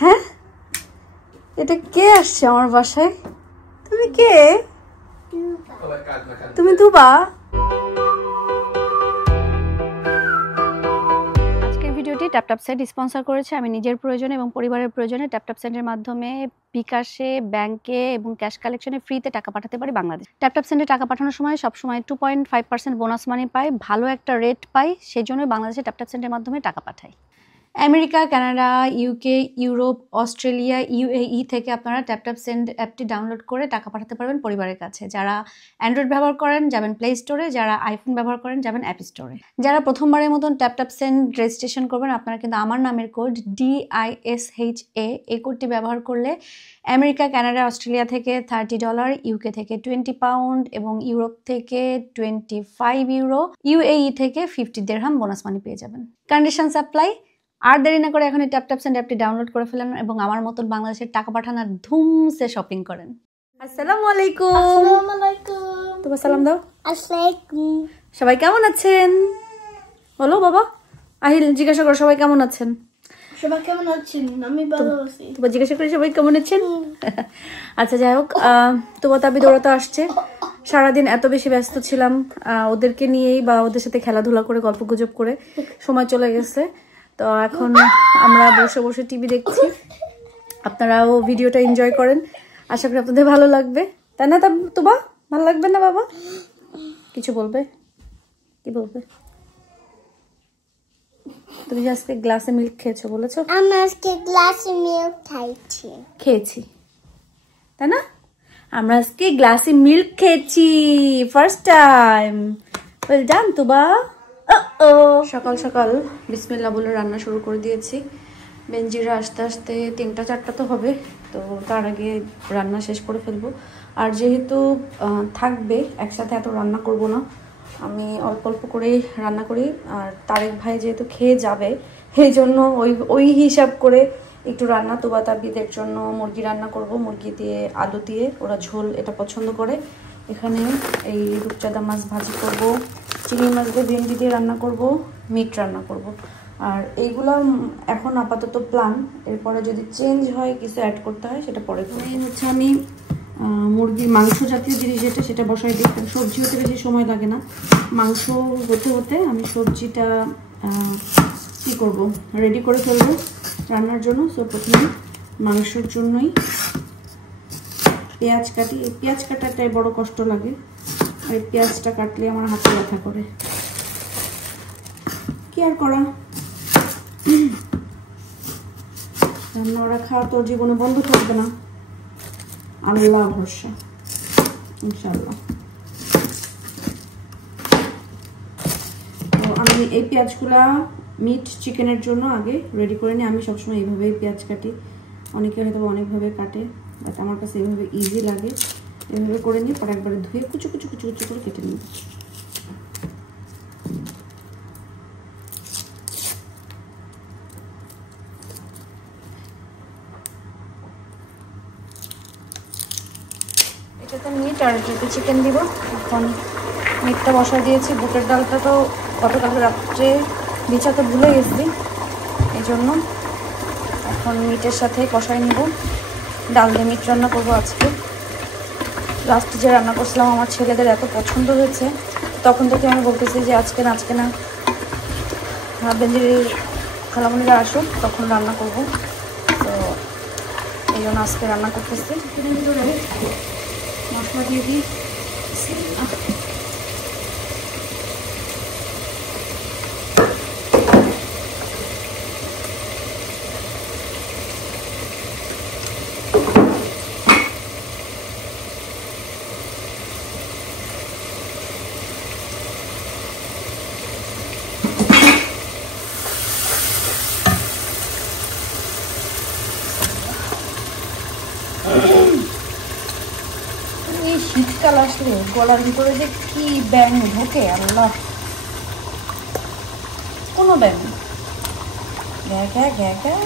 হ্যাঁ, এটা কে আসছে আমার বাসায়? তুমি কে? তুমি দুবা? আজকের ভিডিওটি ট্যাপট্যাপ সেন্ড স্পন্সর করেছে। আমি নিজের প্রয়োজনে এবং পরিবারের প্রয়োজনে ট্যাপট্যাপ সেন্ডের মাধ্যমে বিকাশে, ব্যাংকে এবং ক্যাশ কালেকশনে ফ্রিতে টাকা পাঠাতে পারি বাংলাদেশ। ট্যাপট্যাপ সেন্ডে টাকা পাঠানোর সময় সবসময় 2.5% বোনাস মানি পাই, ভালো একটা রেট পাই। সেই জন্য বাংলাদেশে ট্যাপট্যাপ সেন্ডের মাধ্যমে টাকা পাঠাই। America, Canada, UK, Europe, Australia, UAE থেকে আপনারা ট্যাপট্যাপ সেন্ড অ্যাপটি ডাউনলোড করে টাকা পাঠাতে পারবেন পরিবারের কাছে। যারা অ্যান্ড্রয়েড ব্যবহার করেন যাবেন প্লে স্টোরে, যারা আইফোন ব্যবহার করেন যাবেন অ্যাপ স্টোরে। যারা প্রথমবারের মতন ট্যাপট্যাপ সেন্ড রেজিস্ট্রেশন করবেন আপনারা কিন্তু আমার নামের কোড DISHA এই কোডটি ব্যবহার করলে আমেরিকা, কানাডা, অস্ট্রেলিয়া থেকে $30, ইউকে থেকে 20 পাউন্ড এবং ইউরোপ থেকে 25 ইউরো, ইউএই থেকে 50 দিরহাম বোনাস মানি পেয়ে যাবেন। Conditions apply. আর দেরি না করে এখন ট্যাপট্যাপ সেন্ড অ্যাপটি ডাউনলোড করে ফেলেন এবং আমার মতন বাংলাদেশের টাকা পাঠানোর ধুমসে শপিং করেন। আসসালামু আলাইকুম। আসসালামু আলাইকুম। তোমার সালাম দাও। আসসালামু। সবাই কেমন আছেন বলো বাবা? আহিল জিজ্ঞাসা করো সবাই কেমন আছেন? সবাই কেমন আছেন? আমি ভালো আছি। তোমার জিজ্ঞাসা করি সবাই কেমন আছেন? আচ্ছা যাই হোক, তোমার তাবি দৌড়াতে আসছে। সারাদিন এত বেশি ব্যস্ত ছিলাম ওদেরকে নিয়েই বা ওদের সাথে খেলাধুলা করে গল্প গুজব করে সময় চলে গেছে। তো এখন আমরা বসে বসে টিভি দেখছি। আপনারাও ভিডিওটা এনজয় করেন, আশা করি আপনাদের ভালো লাগবে, তাই না? তোবা ভালো লাগবে না বাবা? কিছু বলবে? কি বলবে? তুমি যে আজকে গ্লাসে মিল্ক খেয়েছো বলেছো? আমি আজকে গ্লাসে মিল্ক খেয়েছি, তাই না? আমরা আজকে গ্লাসে মিল্ক খেয়েছি ফার্স্ট টাইম। ওয়েল ডান তোবা। সকাল সকাল বিসমিল্লাহ বলে রান্না শুরু করে দিয়েছি। বেনজিরা আস্তে আস্তে 3টা-4টা তো হবে, তো তার আগে রান্না শেষ করে ফেলবো। আর যেহেতু থাকবে একসাথে এত রান্না করব না, আমি অল্প অল্প করেই রান্না করি। আর তারেক ভাই যেহেতু খেয়ে যাবে এই জন্য ওই হিসাব করে একটু রান্না তোবা তাবিদের জন্য মুরগি রান্না করব। মুরগি দিয়ে আলু দিয়ে, ওরা ঝোল এটা পছন্দ করে। এখানে এই রূপচাঁদা মাছ ভাজি করব, চিংড়ি মাছ দিয়ে ভেন্ডি দিয়ে রান্না করব, মিট রান্না করব। আর এইগুলো এখন আপাতত প্ল্যান, এরপরে যদি চেঞ্জ হয় কিছু অ্যাড করতে হয় সেটা পরে করব। হচ্ছে আমি মুরগির মাংস জাতীয় জিনিস যেটা সেটা বসাই দিই, সবজি হতে বেশি সময় লাগে না। মাংস হতে হতে আমি সবজিটা কী করব রেডি করে ফেলবো রান্নার জন্য। সো প্রথমে মাংসের জন্যই পেঁয়াজ কাটি। এই পেঁয়াজ কাটাটাই বড় কষ্ট লাগে, আর পেঁয়াজটা কাটলে আমার হাতে ব্যথা করে। কি আর করা, রান্না ওরা খাওয়া তোর জীবনে বন্ধ থাকবে না, আল্লাহ ভরসা ইনশাআল্লাহ। তো আমি এই পেঁয়াজগুলা মিট চিকেনের জন্য আগে রেডি করে নিই। আমি সবসময় এইভাবেই পেঁয়াজ কাটি, অনেকে হয়তো অনেকভাবে কাটে, বাট আমার কাছে এইভাবে ইজি লাগে। এভাবে করে নিয়ে পরে একবারে ধুয়ে কুচু কুচু কুচু কুচু করে কেটে নিই। এটাতে মিট আর এটাতে চিকেন দিব। এখন মিটটা বসা দিয়েছি। বুটের ডালটা তো গতকাল রাত্রে বিছাতে ভুলে গেছি, এই জন্য এখন মিটের সাথে কষাই নিব। ডাল দিয়ে মিট রান্না করবো আজকে। লাস্টে যে রান্না করছিলাম আমার ছেলেদের এত পছন্দ হয়েছে, তখন থেকে আমি বলতেছি যে আজকে না বেঞ্জির খালামুনিরা আসুক তখন রান্না করব। তো এই জন্য আজকে রান্না করতেছি। মশলা দিয়ে দিই। এই শীতকাল আসলে গলার ভিতরে যে কি ব্যাং ঢোকে আল্লাহ, কোনো ব্যাং ঘ্যা ঘ্যা ঘ্যা।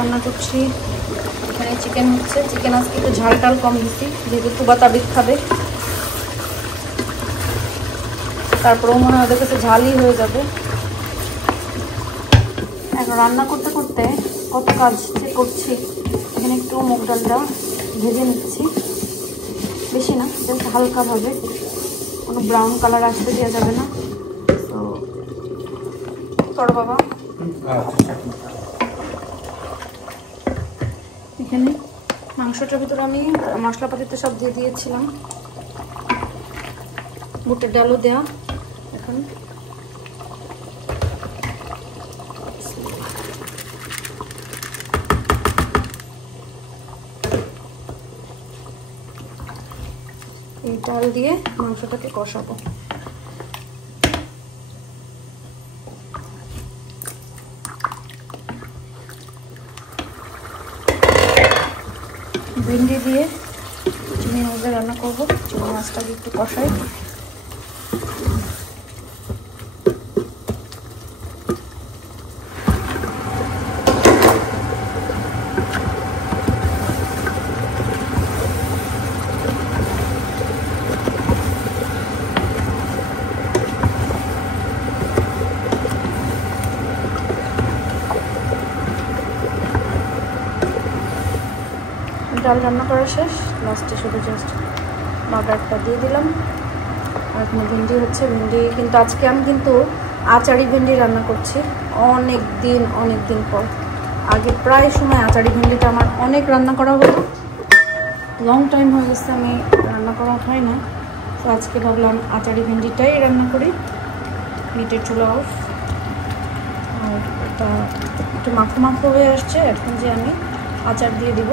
রান্না করছি। এখানে চিকেন হচ্ছে, চিকেন আজকে একটু ঝাল টাল কম দিচ্ছি যেহেতু তুবা তাবিক খাবে, তারপরেও মনে হয় ওদের কাছে ঝালই হয়ে যাবে। এখন রান্না করতে করতে কত কাজ করছি। এখানে একটু মুগ ডালটা ভেজে নিচ্ছি, বেশি না, জাস্ট হালকা ভাবে, কোনো ব্রাউন কালার আসতে দেওয়া যাবে না। তো করো বাবা। এখানে মাংসটার ভিতরে আমি মশলাপাতি তো সব দিয়ে দিয়েছিলাম, বুটের ডালও দেওয়া। এখন এই ডাল দিয়ে মাংসটাকে কষাবো। ভিন্ডি দিয়ে চিংড়ি মাছ রান্না করবো। চিংড়ি মাছটাকে একটু কষাই। ডাল রান্না করা শেষ, লাস্টে শুধু জাস্ট বাগারটা দিয়ে দিলাম। আর এখানে ভিন্ডি হচ্ছে, ভিন্ডি কিন্তু আজকে আমি কিন্তু আচারি ভিন্ডি রান্না করছি অনেক দিন পর। আগে প্রায় সময় আচারি ভিন্ডিটা আমার অনেক রান্না করা হলো, লং টাইম হয়ে গেছে আমি রান্না করা হয় না। তো আজকে ভাবলাম আচারি ভিন্ডিটাই রান্না করি। মিটের চুলা অফ, আর এটা একটু মাখো হয়ে আসছে। এখন যে আমি আচার দিয়ে দিব,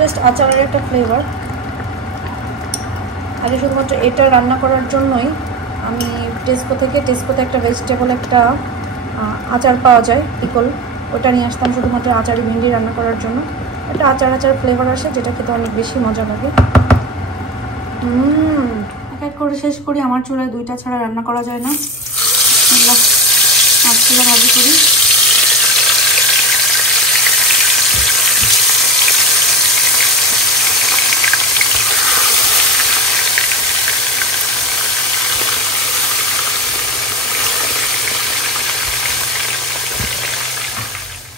জাস্ট আচারের একটা ফ্লেভার। আগে শুধুমাত্র এটা রান্না করার জন্যই আমি টেস্কোতে একটা ভেজিটেবল একটা আচার পাওয়া যায় পিকল, ওটা নিয়ে আসতাম শুধুমাত্র আচারি ভিন্ডি রান্না করার জন্য। একটা আচার ফ্লেভার আসে, যেটা খেতে অনেক বেশি মজা লাগে। এক এক করে শেষ করি। আমার চুলায় 2টা ছাড়া রান্না করা যায় না। মাছগুলো ভাজি করি।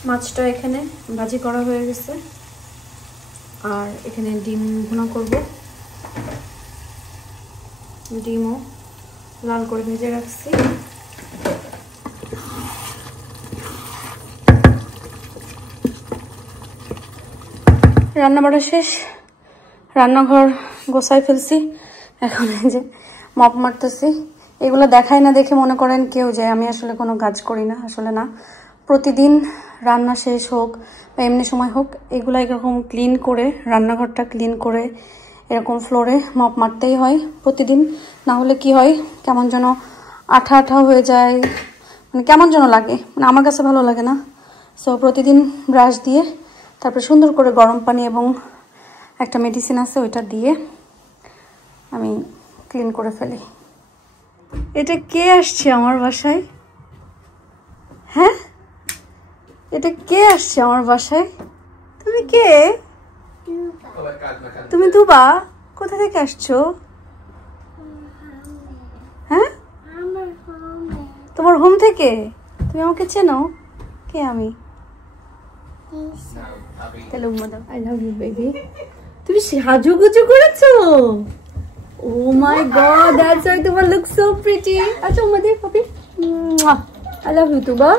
মাছটা এখানে ভাজি করা হয়ে গেছে, আর এখানে ডিম ভুনা করব। ডিমও লাল করে ভেজে রাখছি। রান্না বাড়া শেষ, রান্নাঘর গোছাই ফেলছি। এখন এই যে মপ মারতেছি। এগুলো দেখাই না দেখে মনে করেন কেউ যে আমি আসলে কোনো কাজ করি না, আসলে না। প্রতিদিন রান্না শেষ হোক বা এমনি সময় হোক, এগুলো এরকম ক্লিন করে, রান্নাঘরটা ক্লিন করে এরকম ফ্লোরে মপ মারতেই হয় প্রতিদিন। না হলে কি হয়, কেমন যেন আঠা হয়ে যায়, মানে কেমন যেন লাগে, মানে আমার কাছে ভালো লাগে না। সো প্রতিদিন ব্রাশ দিয়ে তারপরে সুন্দর করে গরম পানি এবং একটা মেডিসিন আছে ওইটা দিয়ে আমি ক্লিন করে ফেলি। এটা কে আসছে আমার বাসায়? হ্যাঁ, এটা কে আসছে আমার বাসায়? তুমি কে? তুমি দুবা? কোথা থেকে আসছো? হ্যাঁ, তোমার হোম থেকে? তুমি আমাকে চেনো? কে আমি? I love you, baby. তুমি সাজুগুজু করেছো? Oh my god, that's why Tuba looks so pretty. আচ্ছা আমাদের পাপি, I love you, Tuba.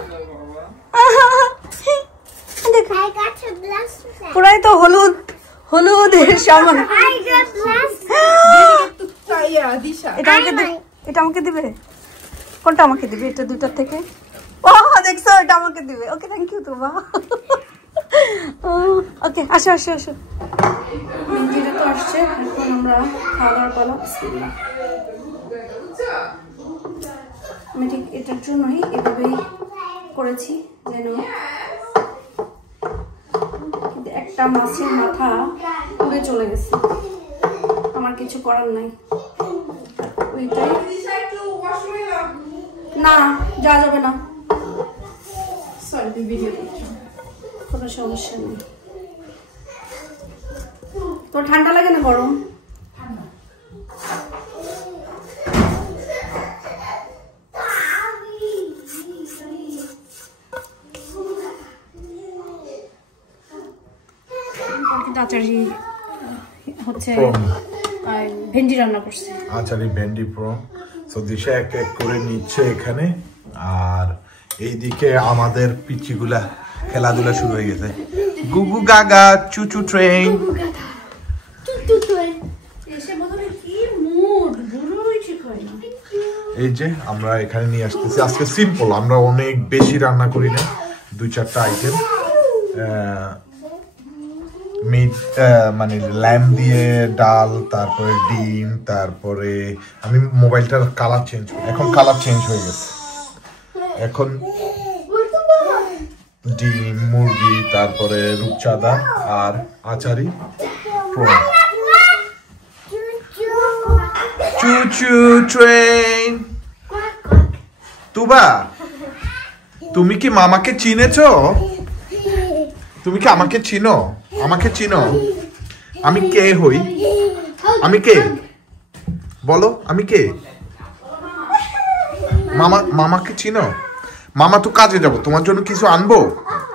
পুরাই তো হলুদের সামান। এটা আমাকে দিবে? কোনটা আমাকে দিবে? এটা দুটার থেকে? ও দেখছো, এটা আমাকে দিবে। ওকে, থ্যাংক ইউ তুবা। ওকে, আসো। মিন্দিরা তো আসছে, এখন আমরা খাওয়ার পালা। আমি ঠিক এটার জন্যই এভাবেই করেছি, যেন একটা মাছের মাথা উড়ে চলে গেছে। আমার কিছু করার নাই, ওইটাই। না, যাওয়া যাবে না। সরি, ভিডিও করছো। কোনো সমস্যা নেই। তোর ঠান্ডা লাগে না গরম? আচারি হচ্ছে ভেন্ডি রান্না করছে। আচারি ভেন্ডি প্রন। তো দিশা এক এক করে নিচ্ছে এখানে, আর এইদিকে আমাদের পিচিগুলা খেলাধুলা শুরু হয়ে গেছে। গুগু গাগা চুচু ট্রেন। এই যে আমরা এখানে নিয়ে আসতেছি আজকে সিম্পল, আমরা অনেক বেশি রান্না করি না, 2-4টা আইটেম। মিট মানে ল্যাম্ব দিয়ে ডাল, তারপরে ডিম, তারপরে আমি মোবাইলটার কালার চেঞ্জ করি, এখন কালার চেঞ্জ হয়ে গেছে, এখন ডিম, মুরগি, তারপরে রূপচাঁদা আর আচারি প্রন। চুচু ট্রেন। তুবা, তুমি কি মামাকে চিনেছো? তুমি কি আমাকে চিনো? আমাকে চিনো? আমি কে হই? আমি কে বলো? আমি কে? মামাকে চিনো? মামা তো কাজে যাবো, তোমার জন্য কিছু আনবো?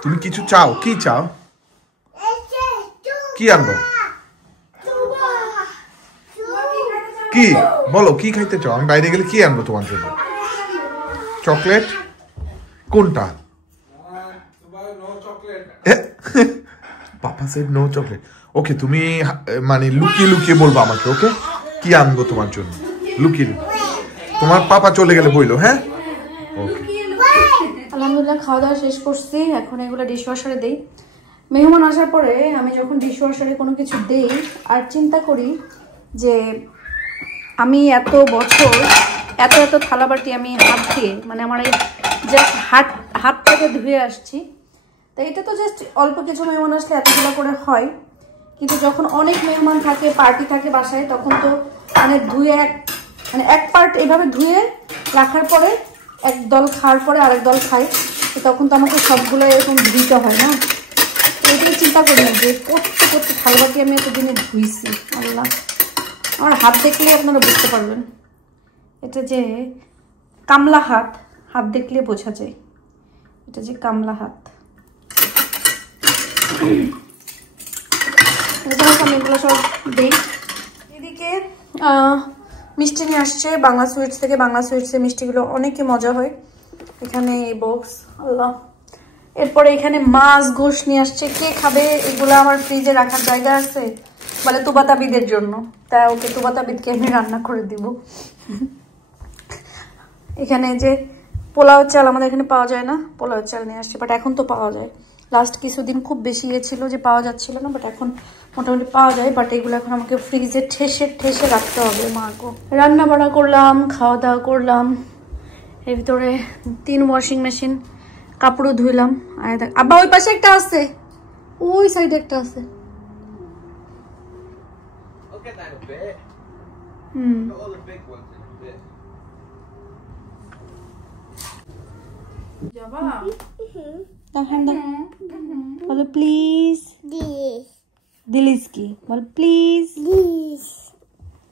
তুমি কিছু চাও? কি চাও? কি আনবো? কি বলো, কি খাইতে চাও? আমি বাইরে গেলে কি আনবো তোমার জন্য? চকলেট? কোনটা? পাপা সেড নো চকলেট। ওকে, তুমি মানে লুকিয়ে লুকিয়ে বলবো আমাকে, ওকে? কি আনবো তোমার জন্য লুকিয়ে? তোমার পাপা চলে গেলে বইলো, হ্যাঁ? ওকে। আলহামদুলিল্লাহ খাওয়া দাওয়া শেষ করছি, এখন এগুলো ডিশওয়াশারে দেই। মেহমান আসার পরে আমি যখন ডিশওয়াশারে কোনো কিছু দেই আর চিন্তা করি যে আমি এত বছর এত এত থালাবাটি আমি হাত দিয়ে, মানে আমার এই জাস্ট হাতটাকে ধুয়ে আসছি, তো এটা তো জাস্ট অল্প কিছু মেহমান আসলে এতগুলো করে হয়, কিন্তু যখন অনেক মেহমান থাকে, পার্টি থাকে বাসায়, তখন তো মানে ধুয়ে এক পার্ট এইভাবে ধুয়ে রাখার পরে এক দল খাওয়ার পরে আরেক দল খায়, তো তখন তো আমাকে সবগুলো এরকম ধুইতে হয় না। তো এটাই চিন্তা করি যে করতে করতে থালাবাটি আমি এতদিনে ধুইছি। আল্লাহ, আমার হাত দেখলে আপনারা বুঝতে পারবেন এটা যে কামলা হাত, হাত দেখলে বোঝা যায় এটা যে কামলা হাত। আমি এগুলো সব দিই। এদিকে মিষ্টি নিয়ে আসছে বাংলা সুইটস থেকে। বাংলা সুইটসের মিষ্টিগুলো অনেকই মজা হয়। এখানে এই বক্স, আল্লাহ। এরপরে এখানে মাছ গোশ নিয়ে আসছে। কে খাবে এগুলো? আমার ফ্রিজে রাখার জায়গা আছে, বলে তুবাতাবিদের জন্য, তাই ওকে তুবাতাবিদকে আমি রান্না করে দিব। এখানে যে পোলাও চাল আমাদের এখানে পাওয়া যায় না, পোলাও চাল নিয়ে আসছে, বাট এখন তো পাওয়া যায়। লাস্ট কিছুদিন খুব বেশি ছিল যে পাওয়া যাচ্ছিল না, বাট এখন মোটামুটি পাওয়া যায়। বাট এগুলো এখন আমাকে ফ্রিজে ঠেসে রাখতে হবে। মাগো, রান্না বাড়া করলাম, খাওয়া দাওয়া করলাম, এর ভিতরে 3 ওয়াশিং মেশিন, কাপড়ও ধুইলাম। আর আব্বা ওই পাশে একটা আছে, ওই সাইডে একটা আছে। বলো প্লিজ। দিলিস কি বল প্লিজ?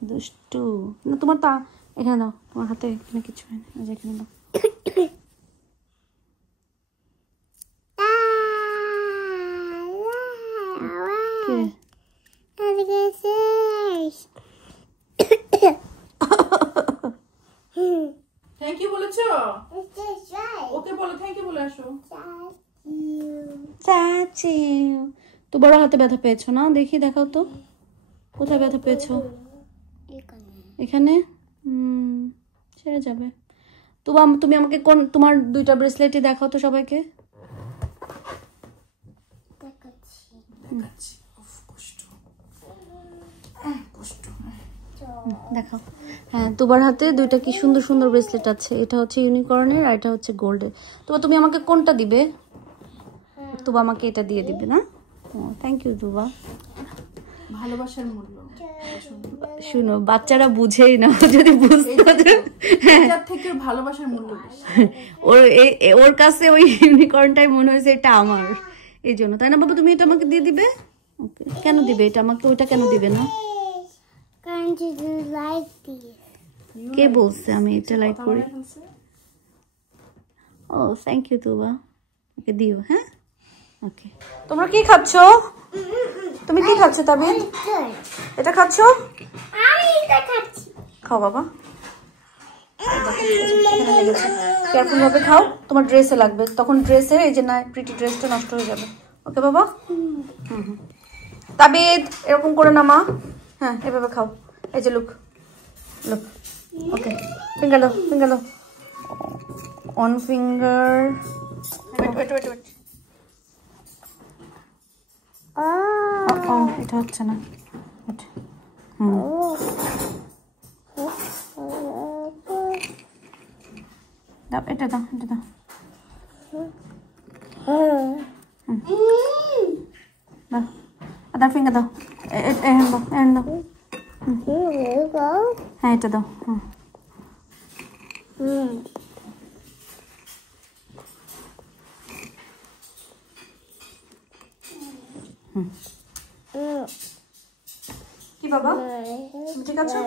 দুষ্টু না তোমার তা। এখানে দাও, তোমার হাতে এখানে কিছু হয় না, এখানে দাও। থ্যাংক ইউ বলেছো? ওকে বলো থ্যাংক ইউ বলে আসো। তো বড় হাতে ব্যথা পেয়েছো না? দেখি, দেখাও তো কোথায় ব্যথা পেয়েছো। এখানে ছেড়ে যাবে। তুমি আমাকে কোন তোমার 2টা ব্রেসলেটই দেখাও তো সবাইকে। দেখাও। হ্যাঁ, তোমার হাতে 2টা কি সুন্দর সুন্দর ব্রেসলেট আছে। এটা হচ্ছে ইউনিকর্নের আর এটা হচ্ছে গোল্ডের। তুমি আমাকে কোনটা দিবে? তুবা আমাকে এটা দিয়ে দিবে না? থ্যাংক ইউ তুবা। ভালোবাসার মূল্য শুনো, বাচ্চারা বুঝেই না, যদি বুঝতো এটার থেকে ভালোবাসার মূল্য বেশি। ওর কাছে ওই ইউনিকর্নটাই মনে হয়েছে এটা আমার, এই জন্য, তাই না বাবা? তুমি এটা আমাকে দিয়ে দিবে? ওকে, কেন দিবে এটা আমাকে? ওইটা কেন দিবে না? কে বলছে আমি এটা লাইক করি? ও থ্যাংক ইউ তুবা, ওকে দিও। হ্যাঁ ওকে। তোমরা কি খাচ্ছ? তুমি কি খাচ্ছ তাবিদ? এটা খাচ্ছ? খাও বাবা, কেয়ারফুল ভাবে খাও, তোমার ড্রেসে লাগবে, তখন ড্রেসে এই যে না প্রিটি ড্রেসটা নষ্ট হয়ে যাবে। ওকে বাবা? তাবিদ এরকম করে না মা, হ্যাঁ এভাবে খাও। এই যে লুক লুক, ওকে ফিঙ্গার দাও, ফিঙ্গার দাও, one finger. Wait wait wait, এটা হচ্ছে না। দাও, এটা দাও, এটা দাও। দাও, আদার ফিঙ্গার দাও, হ্যান্ড দাও, হ্যান্ড দাও। হ্যাঁ এটা দাও। কি বাবা, তুমি ঠিক আছো?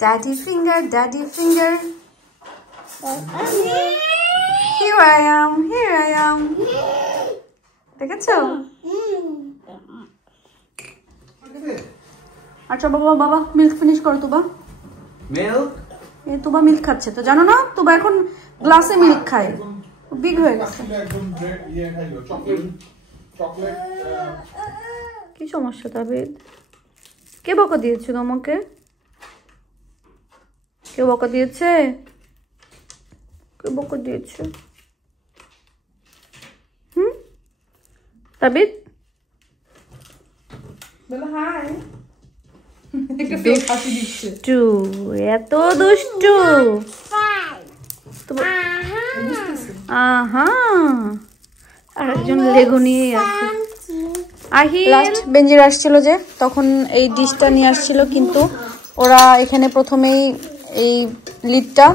Daddy finger, daddy finger. Here I am, here I am. দেখেছো? আচ্ছা বাবা, বাবা মিল্ক ফিনিশ করো। তুবা মিল্ক, এই তুবা মিল্ক খাচ্ছে তো, জানো না? তুবা এখন গ্লাসে মিল্ক খায়, বিগ হয়ে গেছে। কি সমস্যা তাবিদ? কে বকা দিয়েছে তোমাকে? কে বকা দিয়েছে? কে বকা দিয়েছে? তাবিদ দুষ্টু, এত দুষ্টু। আহা, আরেকজন লেগো নিয়ে আছে। লাস্ট বেঞ্জির আসছিল যে, তখন এই ডিশটা নিয়ে আসছিল, কিন্তু ওরা এখানে প্রথমেই এই লিডটা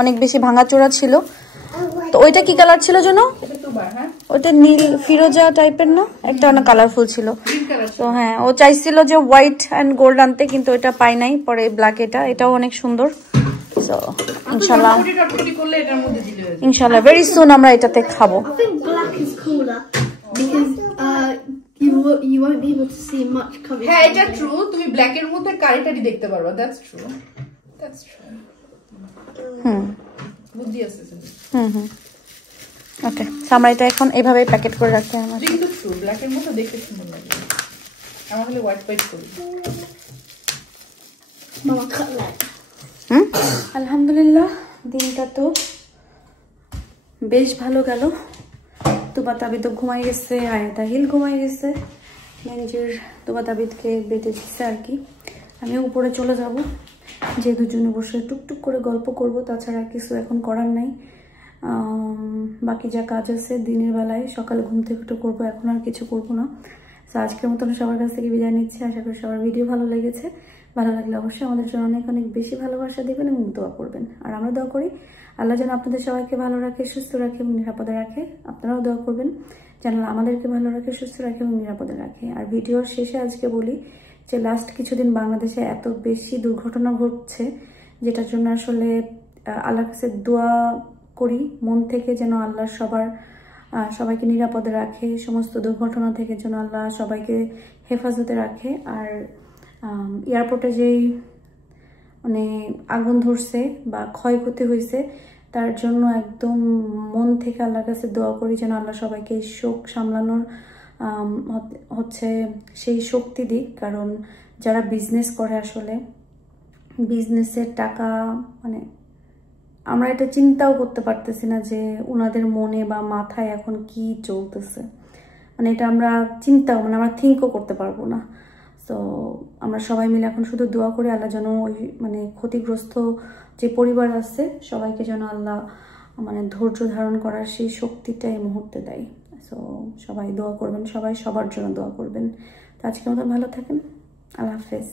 অনেক বেশি ভাঙাচোরা ছিল। তো ওইটা কি কালার ছিল যেন? ওইটা নীল ফিরোজা টাইপের না, একটা অনেক কালারফুল ছিল। তো হ্যাঁ, ও চাইছিল যে হোয়াইট অ্যান্ড গোল্ড আনতে, কিন্তু এটা পাই নাই, পরে ব্ল্যাক। এটাও অনেক সুন্দর। তো ইনশাআল্লাহ ইনশাআল্লাহ ভেরি সুন আমরা এটাতে খাবো। You won't be able to see much coming. হ্যাঁ এটা ট্রু, তুমি ব্ল্যাক এর মধ্যে কারিটারি দেখতে পারবা। That's true, that's true. বুদ্ধি আছে। ওকে, আমরা এটা এখন এইভাবে প্যাকেট করে রাখতে হবে। কিন্তু ট্রু, ব্ল্যাক এর মধ্যে দেখতে সুন্দর লাগে। আমার হলে হোয়াইট হোয়াইট করি। Mama cut that. আলহামদুলিল্লাহ, দিনটা তো বেশ ভালো গেল। তুবা তাবিদ ঘুমাই গেছে, আয়াতা হিল ঘুমাই গেছে, বেঞ্জির তুবা তাবিদকে বেঁধে দিচ্ছে আর কি। আমি উপরে চলে যাব, যে দুজনে বসে টুকটুক করে গল্প করব, তাছাড়া কিছু এখন করার নাই। বাকি যা কাজ আছে দিনের বেলায় সকালে ঘুম থেকে একটু করবো, এখন আর কিছু করবো না। তো আজকের মতন সবার কাছ থেকে বিদায় নিচ্ছি। আশা করি সবার ভিডিও ভালো লেগেছে। ভালো লাগলে অবশ্যই আমাদের জন্য অনেক অনেক বেশি ভালোবাসা দেবেন এবং দোয়া করবেন। আর আমরা দোয়া করি আল্লাহ যেন আপনাদের সবাইকে ভালো রাখে, সুস্থ রাখে এবং নিরাপদে রাখে। আপনারাও দোয়া করবেন যেন আমাদেরকে ভালো রাখে, সুস্থ রাখে এবং নিরাপদে রাখে। আর ভিডিওর শেষে আজকে বলি যে লাস্ট কিছুদিন বাংলাদেশে এত বেশি দুর্ঘটনা ঘটছে, যেটার জন্য আসলে আল্লাহর কাছে দোয়া করি মন থেকে, যেন আল্লাহ সবাইকে নিরাপদে রাখে, সমস্ত দুর্ঘটনা থেকে যেন আল্লাহ সবাইকে হেফাজতে রাখে। আর এয়ারপোর্টে যেই মানে আগুন ধরছে বা ক্ষয়ক্ষতি হয়েছে, তার জন্য একদম মন থেকে আল্লাহর কাছে দোয়া করি যেন আল্লাহ সবাইকে শোক সামলানোর হচ্ছে সেই শক্তি দিক। কারণ যারা বিজনেস করে, আসলে বিজনেসের টাকা মানে আমরা এটা চিন্তাও করতে পারতেছি না যে ওনাদের মনে বা মাথায় এখন কি চলতেছে, মানে এটা আমরা চিন্তাও মানে আমরা থিঙ্কও করতে পারবো না। তো আমরা সবাই মিলে এখন শুধু দোয়া করি আল্লাহ যেন ওই মানে ক্ষতিগ্রস্ত যে পরিবার আছে সবাইকে যেন আল্লাহ মানে ধৈর্য ধারণ করার সেই শক্তিটা এই মুহূর্তে দেয়। সো সবাই দোয়া করবেন, সবাই সবার জন্য দোয়া করবেন। তো আজকের মতো ভালো থাকেন, আল্লাহ হাফেজ।